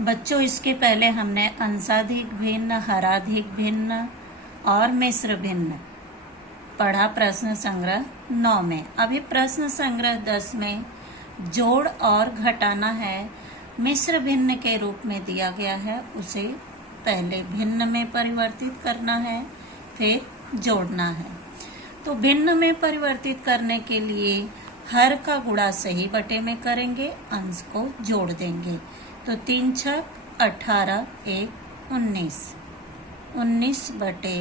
बच्चों, इसके पहले हमने अंशाधिक भिन्न, हराधिक भिन्न और मिश्र भिन्न पढ़ा प्रश्न संग्रह 9 में। अभी प्रश्न संग्रह 10 में जोड़ और घटाना है, मिश्र भिन्न के रूप में दिया गया है। उसे पहले भिन्न में परिवर्तित करना है, फिर जोड़ना है। तो भिन्न में परिवर्तित करने के लिए हर का गुणा सही बटे में करेंगे, अंश को जोड़ देंगे। तो 3 छक 18, 1 19, 19 बटे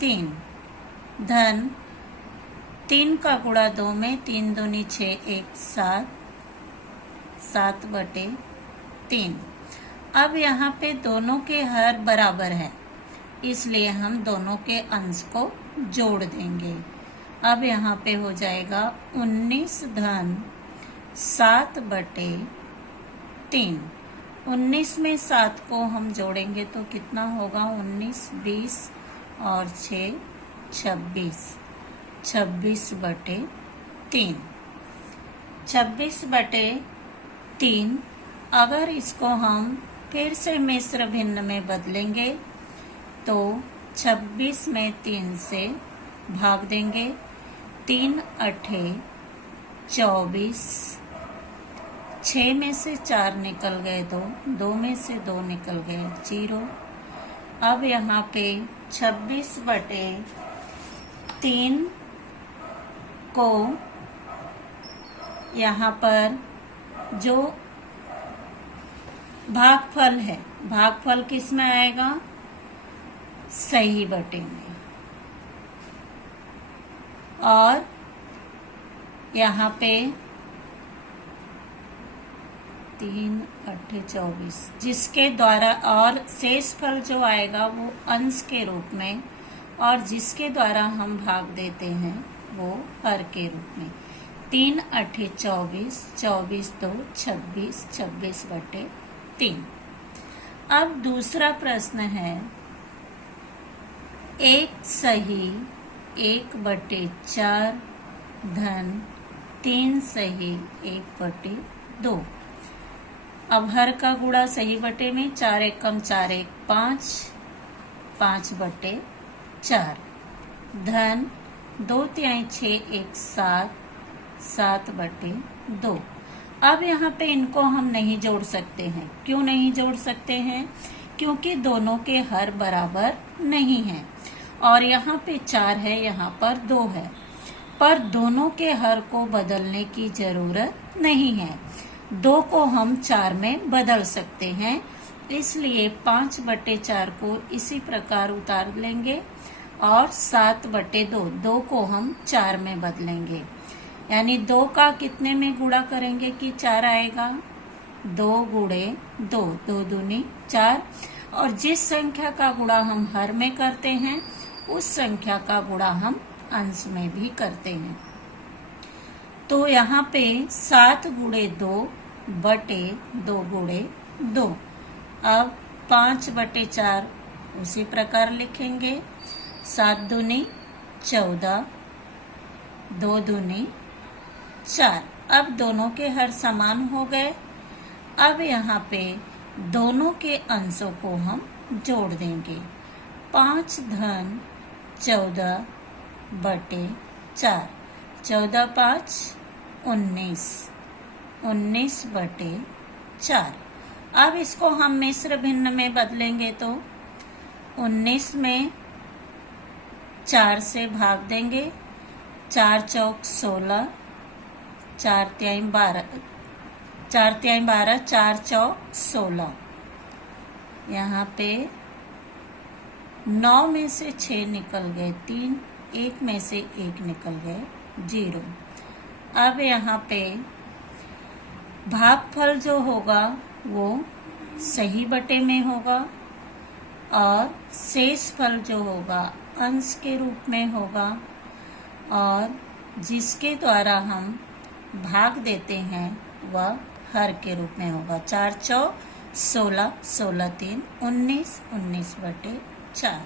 3 धन 3 का गुणा 2 में 3 दूनी 6, 1 7, 7 बटे 3। अब यहाँ पे दोनों के हर बराबर है, इसलिए हम दोनों के अंश को जोड़ देंगे। अब यहाँ पे हो जाएगा 19 धन 7 बटे 3। 19 में 7 को हम जोड़ेंगे तो कितना होगा? 19, 20 और 6 26, 26 बटे 3। 26 बटे 3। अगर इसको हम फिर से मिश्र भिन्न में बदलेंगे तो 26 में 3 से भाग देंगे। 3 अठे 24, 6 में से 4 निकल गए 2, 2 में से 2 निकल गए 0। अब यहाँ पे 26 बटे 3 को यहाँ पर जो भागफल है, भागफल किस में आएगा? सही बटे में। और यहाँ पे 3 8 24, जिसके द्वारा, और शेष फल जो आएगा वो अंश के रूप में, और जिसके द्वारा हम भाग देते हैं वो हर के रूप में। 3 8 24, 24 2 26, 26 बटे 3। अब दूसरा प्रश्न है, 1 सही 1 बटे 4 धन 3 सही 1 बटे 2। अब हर का गुणा सही बटे में, 4 1 कम 4 1 5, 5 बटे 4 धन 2 तिहाई 6 1 7, 7 बटे 2। अब यहाँ पे इनको हम नहीं जोड़ सकते हैं। क्यों नहीं जोड़ सकते हैं? क्योंकि दोनों के हर बराबर नहीं है, और यहाँ पे 4 है, यहाँ पर 2 है। पर दोनों के हर को बदलने की जरूरत नहीं है। 2 को हम 4 में बदल सकते हैं, इसलिए 5 बटे 4 को इसी प्रकार उतार लेंगे, और 7 बटे 2, 2 को हम 4 में बदलेंगे। यानी 2 का कितने में गुणा करेंगे कि 4 आएगा? 2 गुणे 2, 2 दूनी 4। और जिस संख्या का गुणा हम हर में करते हैं, उस संख्या का गुणा हम अंश में भी करते हैं। तो यहाँ पे 7 गुणे 2 बटे 2 गुणे 2। अब 5 बटे 4 उसी प्रकार लिखेंगे। 7 दूनी 14, 2 दूनी 4। अब दोनों के हर समान हो गए। अब यहाँ पे दोनों के अंशों को हम जोड़ देंगे। 5 धन 14 बटे 4, 14 5 19, 19 बटे 4। अब इसको हम मिश्र भिन्न में बदलेंगे तो 19 में 4 से भाग देंगे। 4 चौक 16, 4 तिहाई 12, 4 तिहाई 12, 4 चौक 16। यहाँ पे 9 में से 6 निकल गए 3, 1 में से 1 निकल गए 0। अब यहाँ पे भागफल जो होगा वो सही बटे में होगा, और शेष फल जो होगा अंश के रूप में होगा, और जिसके द्वारा हम भाग देते हैं वह हर के रूप में होगा। 4 चौक 16, 16 3 19, 19 बटे 4।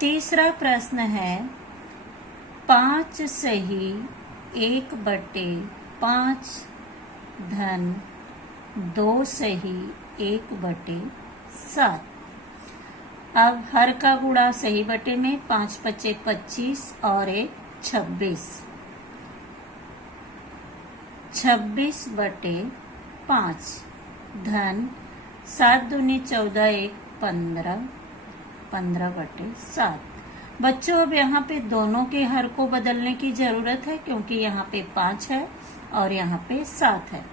तीसरा प्रश्न है, 5 सही 1 बटे 5 धन 2 सही 1/7। अब हर का गुणा सही बटे में 5 पचे 25 और 1 26। 26/5 धन 7 दूनी 14 1 15 15/7। बच्चों अब यहाँ पे दोनों के हर को बदलने की जरूरत है क्योंकि यहाँ पे 5 है और यहाँ पे 7 है।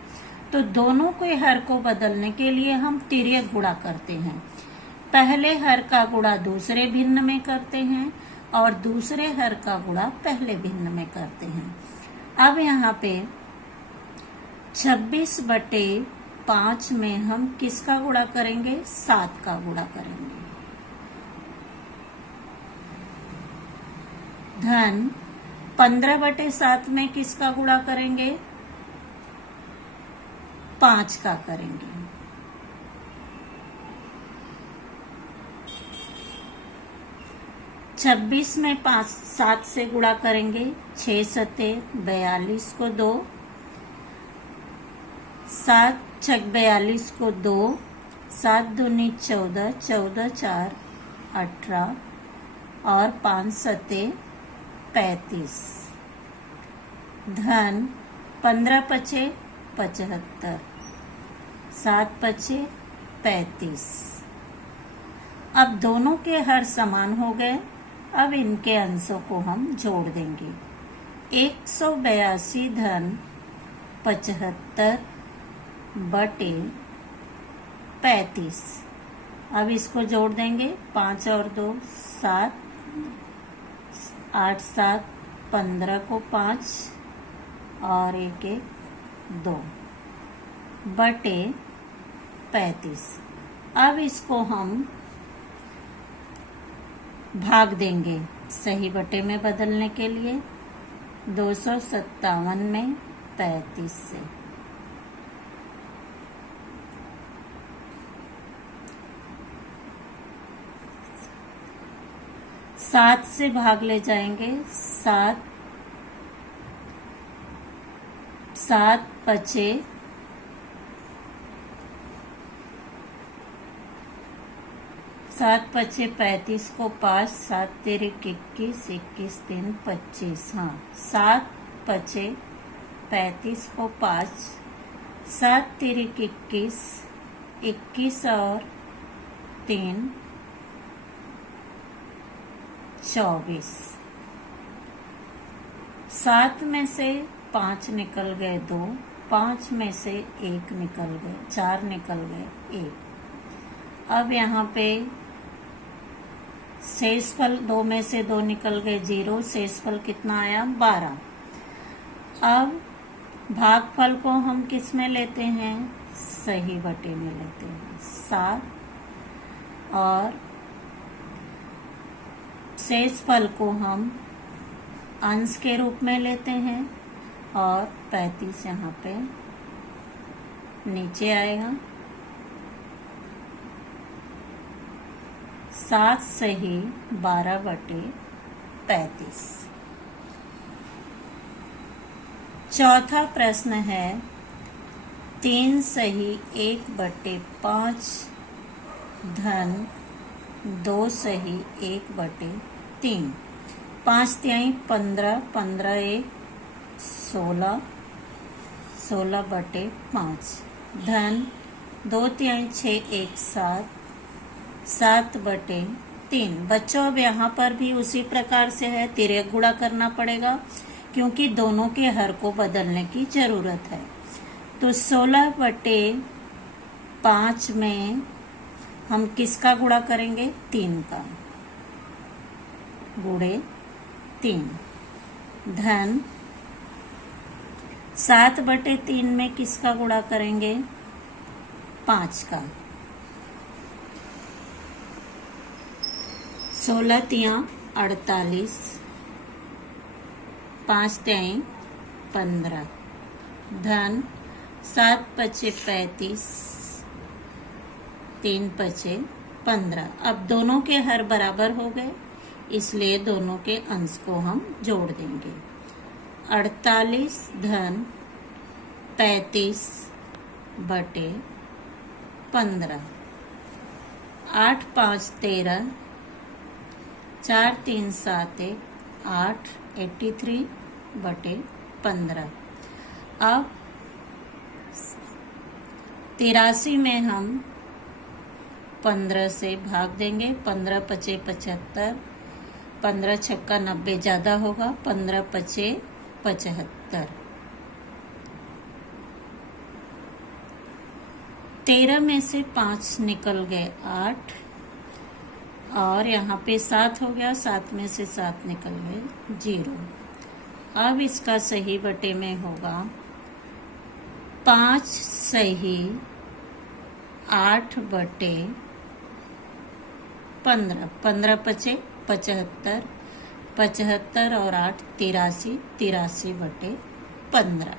तो दोनों के हर को बदलने के लिए हम तिर्यक गुणा करते हैं। पहले हर का गुणा दूसरे भिन्न में करते हैं और दूसरे हर का गुणा पहले भिन्न में करते हैं। अब यहाँ पे 26/5 में हम किसका गुणा करेंगे? 7 का गुणा करेंगे। धन 15/7 में किसका गुणा करेंगे? 5 का करेंगे। छब्बीस में 5 7 से गुणा करेंगे। 6 सते 42 को 2, 7 छक 42 को 2, 7 दूनी 14, 14 4 18 और 5 सते 35। धन 15 पचे 75, 7 पचे 35। अब दोनों के हर समान हो गए। अब इनके अंशों को हम जोड़ देंगे। 182 धन 75/35। अब इसको जोड़ देंगे। 5 और 2 7, 8 7 15 को 5 और 1 1 2/35। अब इसको हम भाग देंगे सही बटे में बदलने के लिए। 257 में 35 से। सात से भाग ले जाएंगे। 7 7 पचे 7 पचे 35 को 5, 7 तेरे 21, 21 3 25। हाँ 7 पचे 35 को 5, 7 तेरे 21, 21 और 3 24। 7 में से 5 निकल गए 2, 5 में से 1 निकल गए, 4 निकल गए 1। अब यहाँ पे शेषफल 2 में से 2 निकल गए 0। शेषफल कितना आया? 12। अब भागफल को हम किस में लेते हैं? सही बटे में लेते हैं 7। और शेषफल को हम अंश के रूप में लेते हैं और 35 यहाँ पे नीचे आएगा। 7 सही 12/35। चौथा प्रश्न है 3 सही 1/5 धन 2 सही 1/3। 5 तिहाई 15, 15 1 16, 16/5 धन 2 तिहाई 6 1 7, 7/3। बच्चों अब यहाँ पर भी उसी प्रकार से है, तिर्यक गुणा करना पड़ेगा क्योंकि दोनों के हर को बदलने की जरूरत है। तो 16/5 में हम किसका गुणा करेंगे? 3 का। गुणे 3 धन 7/3 में किसका गुणा करेंगे? 5 का। 16 तिया 48, 5 तिहाई 15 धन 7 पचे 35, 3 पचे 15। अब दोनों के हर बराबर हो गए इसलिए दोनों के अंश को हम जोड़ देंगे। 48 धन 35 बटे 15। 8 5 13, 4 3 7 1 8, 83 बटे 15। अब 83 में हम 15 से भाग देंगे। 15 पचे 75, 15 छक्का 90 ज्यादा होगा, 15 पचे 75। 13 में से 5 निकल गए 8, और यहाँ पे 7 हो गया, 7 में से 7 निकल गए 0। अब इसका सही बटे में होगा 5 सही 8 बटे 15। 15 पचे 75, 75 और 8 83, 83 बटे 15।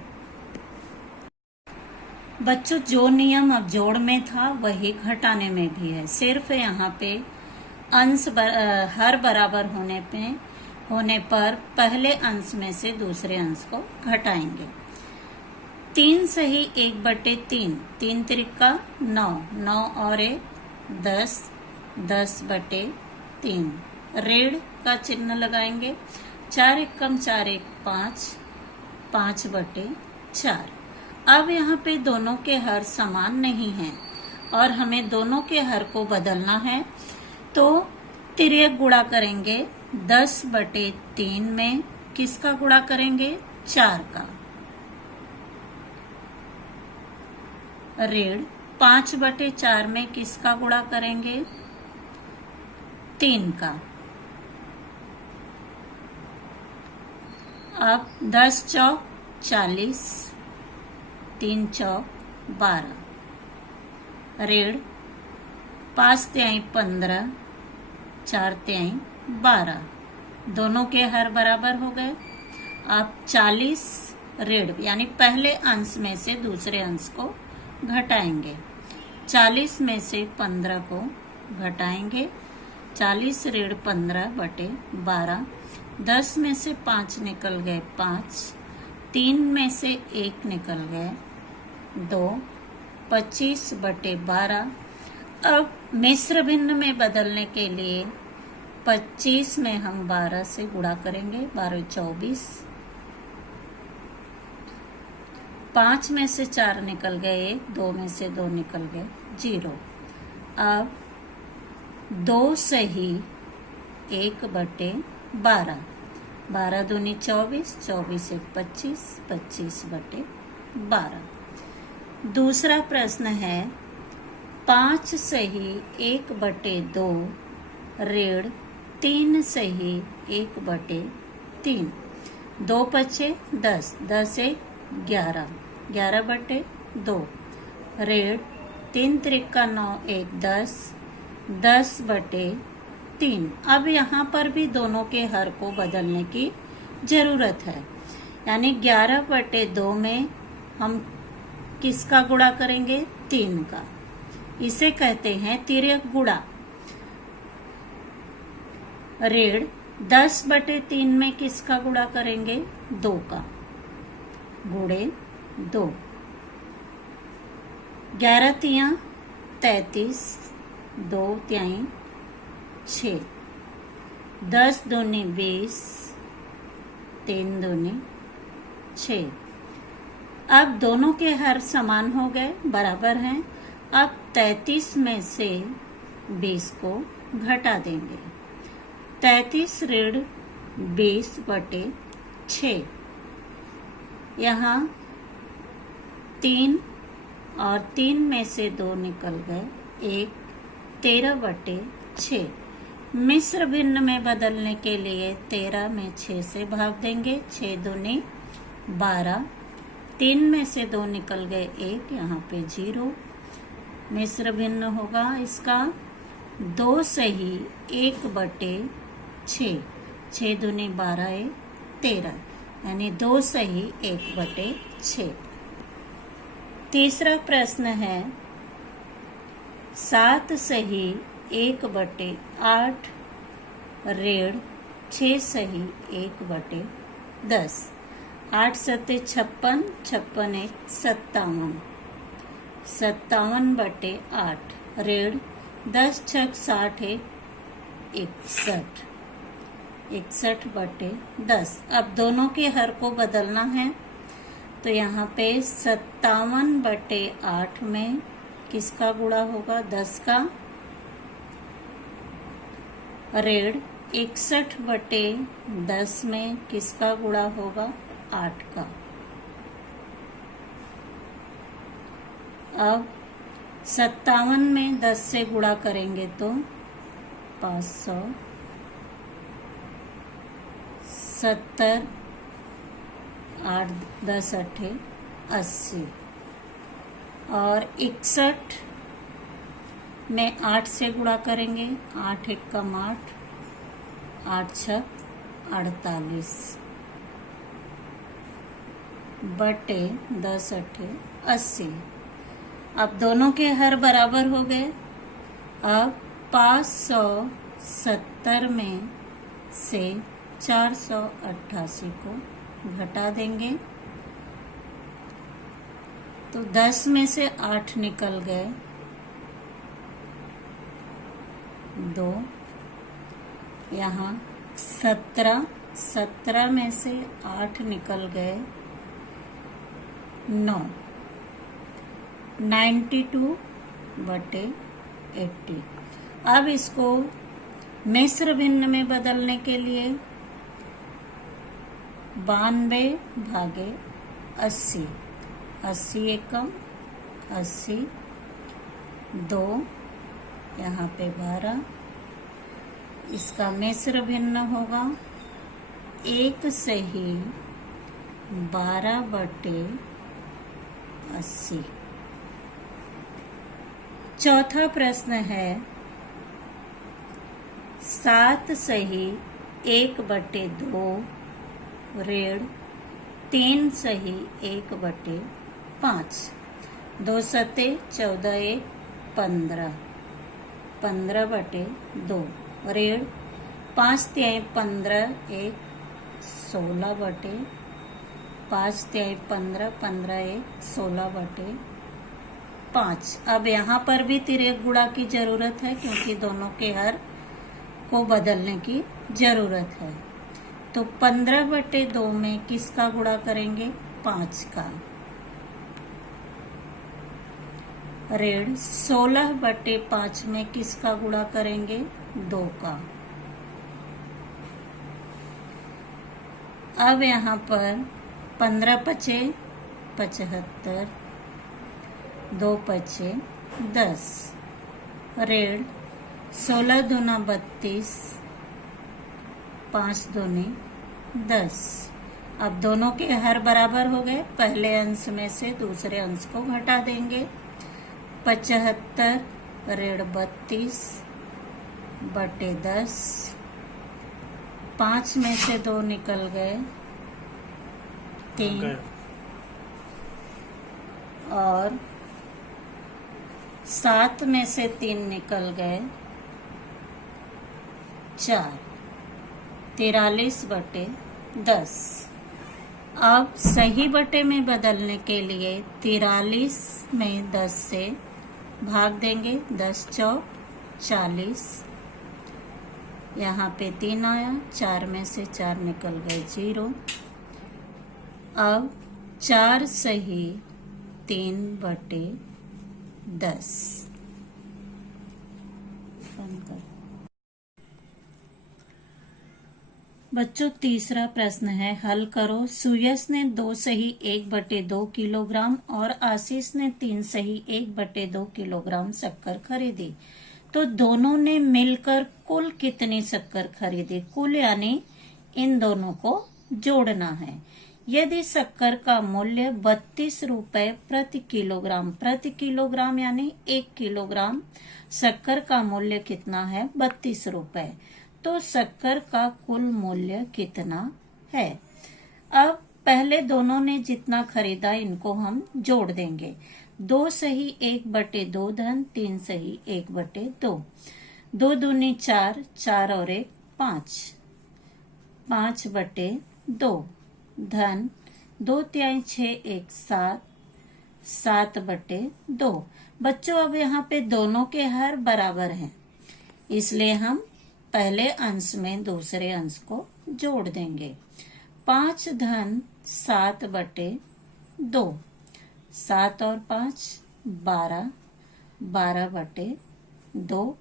बच्चों, जो नियम अब जोड़ में था वही घटाने में भी है। सिर्फ यहाँ पे अंश हर बराबर होने पर पहले अंश में से दूसरे अंश को घटाएंगे। 3 सही 1 बटे 3, 3 त्रिका 9, 9 और 1 10, 10 बटे 3। ऋण का चिन्ह लगाएंगे। 4 एकम 4 1 5, 5 बटे 4। अब यहाँ पे दोनों के हर समान नहीं हैं और हमें दोनों के हर को बदलना है, तो तिर्यक गुणा करेंगे। 10 बटे 3 में किसका गुणा करेंगे? 4 का। ऋण 5 बटे 4 में किसका गुणा करेंगे? 3 का। अब 10 चौक 40, 3 चौक 12। ऋण 5 तिहाई 15, 4 तिहाई 12। दोनों के हर बराबर हो गए। अब 40 ऋण यानी पहले अंश में से दूसरे अंश को घटाएंगे। 40 में से 15 को घटाएंगे। 40 ऋण 15 बटे 12। 10 में से 5 निकल गए 5, 3 में से 1 निकल गए 2, 25 बटे 12। अब मिश्र भिन्न में बदलने के लिए 25 में हम 12 से गुणा करेंगे। 12 24, 5 में से 4 निकल गए 1, 2 में से 2 निकल गए 0। अब 2 सही 1 बटे 12। 12 दूनी 24, 24 1 25, 25 बटे 12। दूसरा प्रश्न है 5 सही 1 बटे 2 ऋण 3 सही 1 बटे 3। 2 पचे 10, 10 1 11, 11 बटे 2। ऋण 3 त्रिका 9 1 10, 10 बटे 3। अब यहाँ पर भी दोनों के हर को बदलने की जरूरत है, यानी 11 बटे 2 में हम किसका गुणा करेंगे? 3 का। इसे कहते हैं तिर्यक गुणा। ऋण 10 बटे 3 में किसका गुणा करेंगे? 2 का। गुणे 2। 11 तिया 33, 2 तिहाई 6, 10 दूनी 20, 3 दूनी 6। अब दोनों के हर समान हो गए, बराबर हैं। अब 33 में से 20 को घटा देंगे। 33 ऋण 20 बटे 6। यहाँ 3 और 3 में से 2 निकल गए 1, 13 बटे 6। मिश्र भिन्न में बदलने के लिए 13 में 6 से भाग देंगे। 6 दूनी 12, 3 में से 2 निकल गए 1, यहाँ पे 0। मिश्र भिन्न होगा इसका 2 सही 1 बटे 6, 6 दूनी 12 1 13, यानी 2 सही 1 बटे 6। तीसरा प्रश्न है 7 सही 1 बटे 8 ऋण 6 सही 1 बटे 10। 8 सत्ते 56, 56 1 57। 57/8 ऋण 10 छक 60 है 61, 61/10। अब दोनों के हर को बदलना है, तो यहाँ पे 57/8 में किसका गुणा होगा? 10 का। ऋण 61/10 में किसका गुणा होगा? 8 का। अब 57 में 10 से गुणा करेंगे तो 500, 70, 8 10 8 80, और 61 में 8 से गुणा करेंगे, 8 1 कम 8, 8 6 48 बटे 10 8 80। अब दोनों के हर बराबर हो गए। अब 570 में से 488 को घटा देंगे, तो 10 में से 8 निकल गए, 2। यहाँ 17 में से 8 निकल गए, 9। 92/80। अब इसको मिश्र भिन्न में बदलने के लिए 92/80, 80 एकम 80, 2, यहाँ पे 12। इसका मिश्र भिन्न होगा 1 सही 12/80। चौथा प्रश्न है 7 सही 1/2 ऋण 3 सही 1/5। 2 सते 14 1 15, 15/2 ऋण 5 तिहाई 15 1 16/5 तिहाई 15, 15 1 16/5। अब यहाँ पर भी तिर्यक गुणा की जरूरत है, क्योंकि दोनों के हर को बदलने की जरूरत है। तो 15/2 में किसका गुणा करेंगे? 5 का। ऋण 16/5 में किसका गुणा करेंगे? 2 का। अब यहाँ पर 15 पचे 75, 2 पचे 10, ऋण 16 दूना 32, 5 दूनी 10। अब दोनों के हर बराबर हो गए। पहले अंश में से दूसरे अंश को घटा देंगे। 75 ऋण 32/10, 5 में से 2 निकल गए, 3, और 7 में से 3 निकल गए, 4, 43/10। अब सही बटे में बदलने के लिए 43 में 10 से भाग देंगे, 10 चौक 40, यहाँ पे 3 आया, 4 में से 4 निकल गए 0। अब 4 सही 3/10। बच्चों तीसरा प्रश्न है, हल करो। सुयश ने 2 सही 1/2 किलोग्राम और आशीष ने 3 सही 1/2 किलोग्राम शक्कर खरीदी, तो दोनों ने मिलकर कुल कितनी शक्कर खरीदी? कुल यानी इन दोनों को जोड़ना है। यदि शक्कर का मूल्य 32 रुपए प्रति किलोग्राम यानी 1 किलोग्राम शक्कर का मूल्य कितना है? 32 रुपए। तो शक्कर का कुल मूल्य कितना है? अब पहले दोनों ने जितना खरीदा इनको हम जोड़ देंगे। 2 सही 1/2 धन 3 सही 1/2, 2 दूनी 4, 4 और 1 5, 5/2 धन 2 तिहाई 6 1 7, 7/2। बच्चों अब यहाँ पे दोनों के हर बराबर हैं, इसलिए हम पहले अंश में दूसरे अंश को जोड़ देंगे। 5 धन 7/2, 7 और 5 12, 12/2।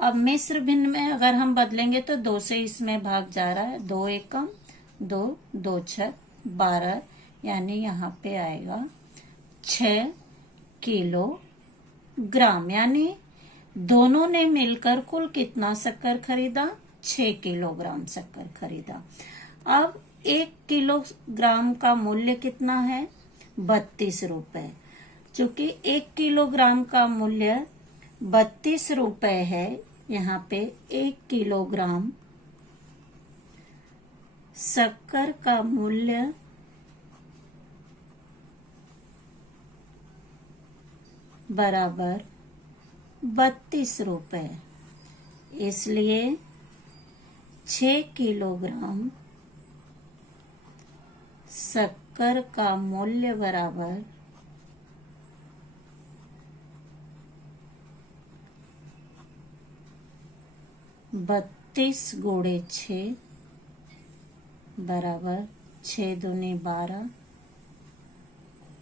अब मिश्र भिन्न में अगर हम बदलेंगे तो 2 से इसमें भाग जा रहा है, 2 एकम 2, 2 छक 12, यानी यहाँ पे आएगा 6 किलोग्राम। यानी दोनों ने मिलकर कुल कितना शक्कर खरीदा? 6 किलोग्राम शक्कर खरीदा। अब 1 किलोग्राम का मूल्य कितना है? 32 रुपए। चूंकि 1 किलोग्राम का मूल्य 32 रुपए है, यहाँ पे 1 किलोग्राम शक्कर का मूल्य बराबर 32 रुपए, इसलिए 6 किलोग्राम शक्कर का मूल्य बराबर 32 गुणे 6 बराबर 6 दूनी 12,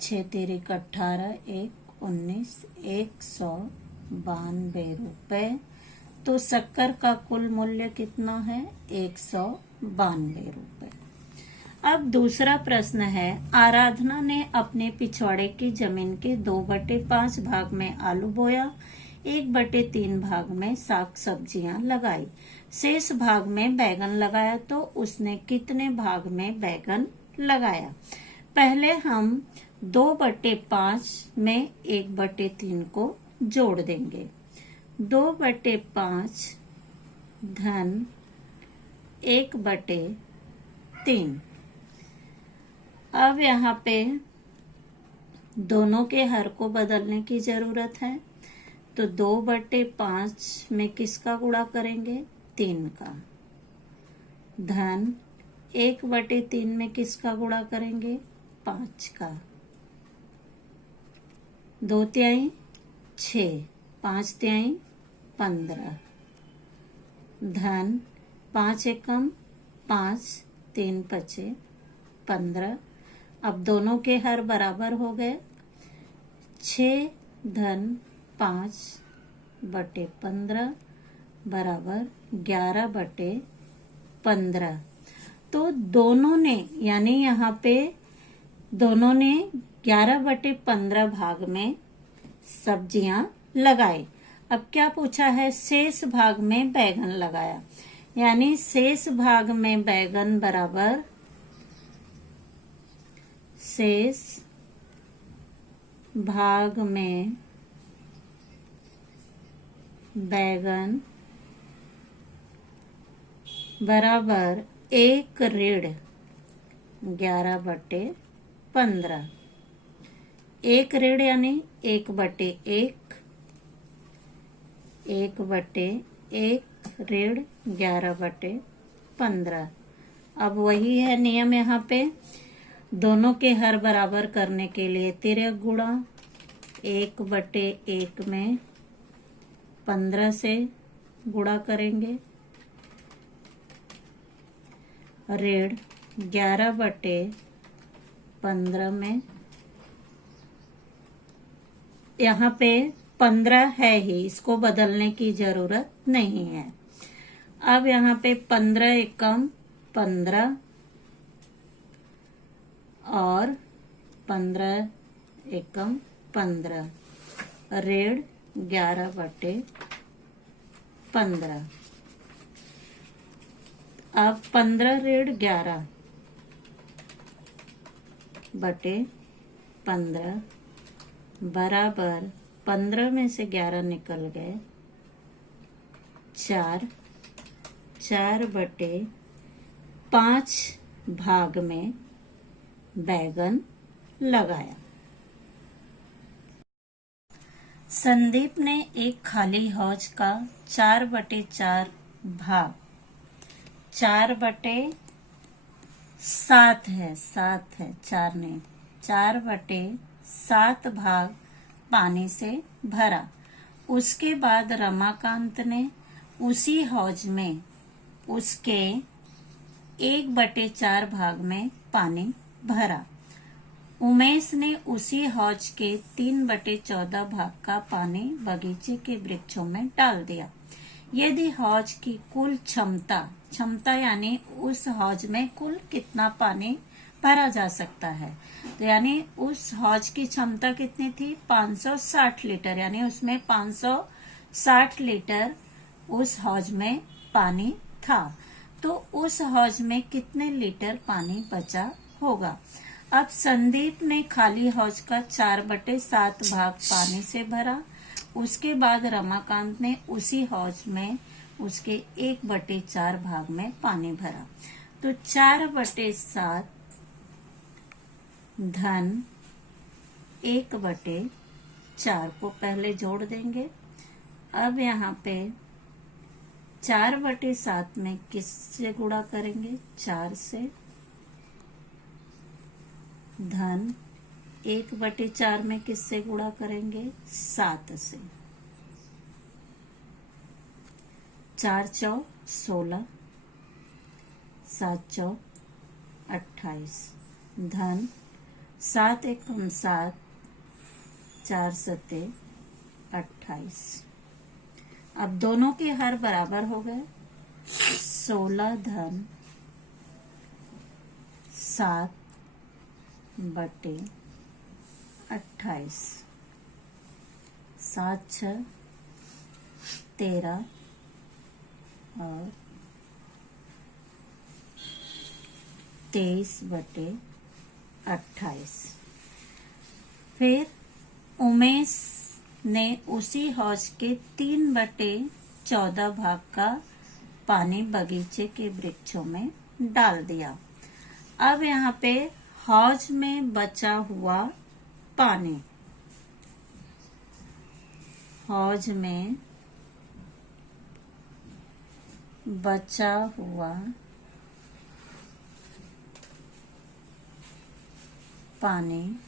6 तिरिक 18, 1 19, 192 रुपए। तो शक्कर का कुल मूल्य कितना है? 192 रुपए। अब दूसरा प्रश्न है, आराधना ने अपने पिछवाड़े की जमीन के 2/5 भाग में आलू बोया, 1/3 भाग में साग सब्जियां लगाई, शेष भाग में बैगन लगाया, तो उसने कितने भाग में बैगन लगाया? पहले हम 2/5 में 1/3 को जोड़ देंगे। 2/5 धन 1/3। अब यहाँ पे दोनों के हर को बदलने की जरूरत है, तो 2/5 में किसका गुणा करेंगे? 3 का। धन 1/3 में किसका गुणा करेंगे? 5 का। 2 तिहाई 6, 5 तिहाई 15। धन 5 एकम 5, 3 पचे 15। अब दोनों के हर बराबर हो गए। 6 धन 5/15 बराबर 11/15। तो दोनों ने, यानी यहाँ पे दोनों ने 11/15 भाग में सब्जियां लगाई। अब क्या पूछा है? शेष भाग में बैगन लगाया, यानी शेष भाग में बैगन बराबर शेष भाग में बैगन बराबर 1 ऋण 11/15। 1 ऋण यानी 1/1, 1/1 ऋण 11/15। अब वही है नियम, यहाँ पे दोनों के हर बराबर करने के लिए तिर्यक गुणा 1/1 में 15 से गुणा करेंगे, ऋण 11/15 में, यहाँ पे 15 है ही, इसको बदलने की जरूरत नहीं है। अब यहाँ पे 15 एकम 15 और 15 एकम 15, ऋण 11/15। अब 15 ऋण 11/15 बराबर 15 में से 11 निकल गए, 4, 4/5 भाग में बैगन लगाया। संदीप ने एक खाली हौज का 4/4 भाग, 4/7 है, 7 है, 4 नहीं, 4/7 7 भाग पानी से भरा। उसके बाद रमाकांत ने उसी हौज में उसके 1/4 भाग में पानी भरा। उमेश ने उसी हौज के 3/14 भाग का पानी बगीचे के वृक्षों में डाल दिया। यदि हौज की कुल क्षमता यानी उस हौज में कुल कितना पानी भरा जा सकता है, तो यानी उस हौज की क्षमता कितनी थी? 560 लीटर, यानी उसमें 560 लीटर उस हौज में पानी था। तो उस हौज में कितने लीटर पानी बचा होगा? अब संदीप ने खाली हौज का 4/7 भाग पानी से भरा। उसके बाद रमाकांत ने उसी हौज में उसके 1/4 भाग में पानी भरा। तो 4/7 धन 1/4 को पहले जोड़ देंगे। अब यहाँ पे 4/7 में किससे गुणा करेंगे? 4 से। धन 1/4 में किससे गुणा करेंगे? 7 से। 4 चौक 16, 7 चौक 28, धन 7 एकम 7, 4 सते 28। अब दोनों के हर बराबर हो गए। 16 धन 7/28, 7 6 13 और 23/28। फिर उमेश ने उसी हौज के 3/14 भाग का पानी बगीचे के वृक्षों में डाल दिया। अब यहाँ पे हौज में बचा हुआ पानी, हौज में बचा हुआ पानी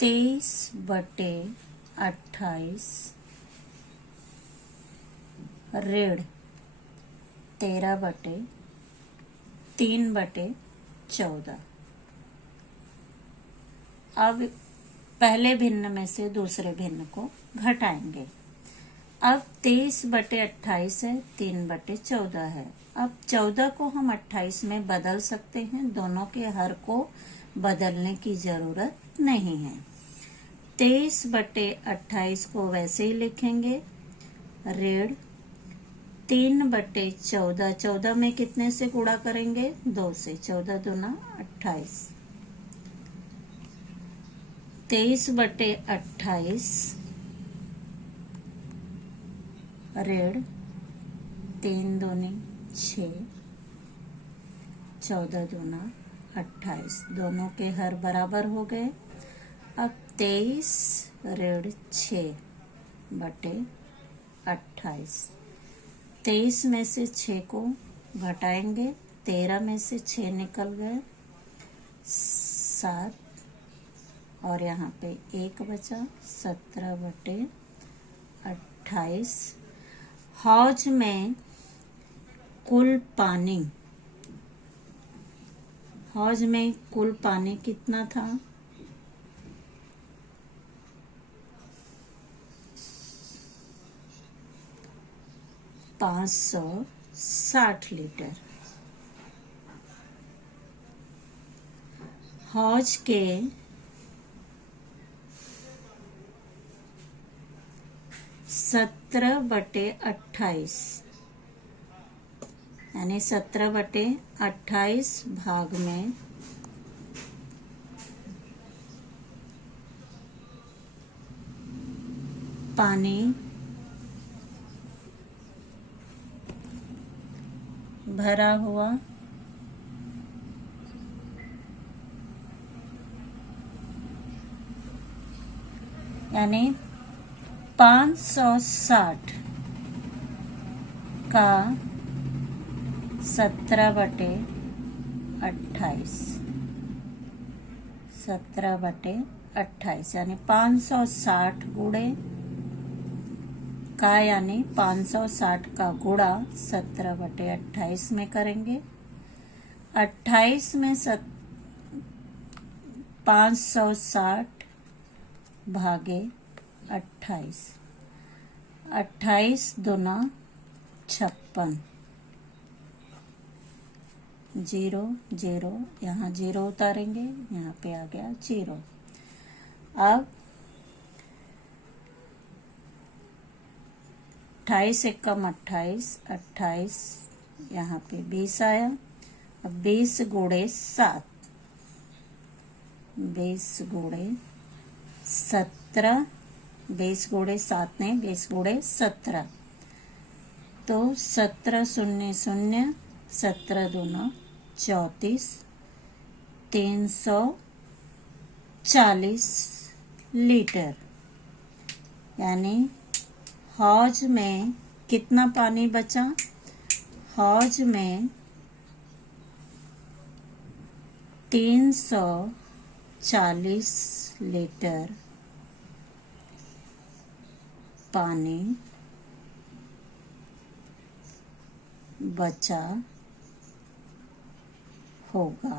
23/28 ऋण 13/3/14। अब पहले भिन्न में से दूसरे भिन्न को घटाएंगे। अब 23/28 है, 3/14 है। अब 14 को हम 28 में बदल सकते हैं, दोनों के हर को बदलने की जरूरत नहीं है। 23/28 को वैसे ही लिखेंगे, ऋण 3/14। 14 में कितने से गुणा करेंगे? 2 से। 14 दूना 28। 23/28 ऋण 3 दूनी 6, 14 दूना 28। दोनों के हर बराबर हो गए। अब 23 ऋण 6/28। 23 में से 6 को घटाएंगे, 13 में से 6 निकल गए, 7 और यहाँ पे 1 बचा, 17/28। हौज में कुल पानी, हौज में कुल पानी कितना था? 560 लीटर। हौज के 17/28 यानी 17/28 भाग में पानी भरा हुआ यानी 560 का 17/28 17/28 यानी 560 गुणे का यानी 560 का गुणा 17/28 में करेंगे। 28 में 560 भागे 28, 28 दूना 56, 0 0 यहाँ 0 उतारेंगे, यहाँ पे आ गया 0। अब 28 एकम 28, 28 यहाँ पे 20 आया। अब 20 गुणे 7, 20 गुणे 17, 20 गुणे 7 नहीं 20 गुणे 17, तो 17 शून्य शून्य 17 दूना 34, 340 लीटर यानी हौज में कितना पानी बचा? हौज में 340 लीटर पानी बचा होगा।